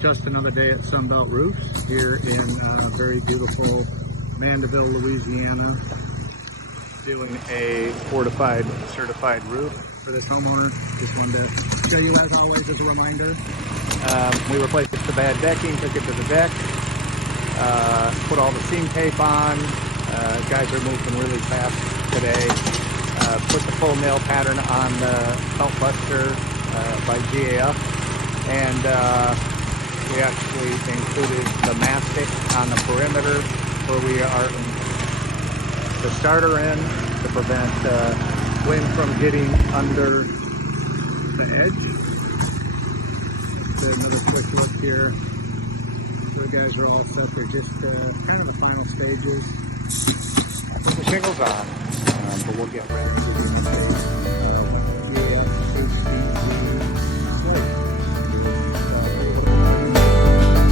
Just another day at Sunbelt Roofs here in very beautiful Mandeville, Louisiana. Doing a Fortified certified roof for this homeowner. Just wanted to show you as always as a reminder. We replaced the bad decking, took it to the deck, put all the seam tape on. Guys are moving really fast today. Put the full nail pattern on the belt buster by GAF, and we actually included the mastic on the perimeter where we are the starter in to prevent wind from getting under the edge. Do another quick look here. So the guys are all set. They're just kind of the final stages. Put the shingles on, but we'll get ready to do the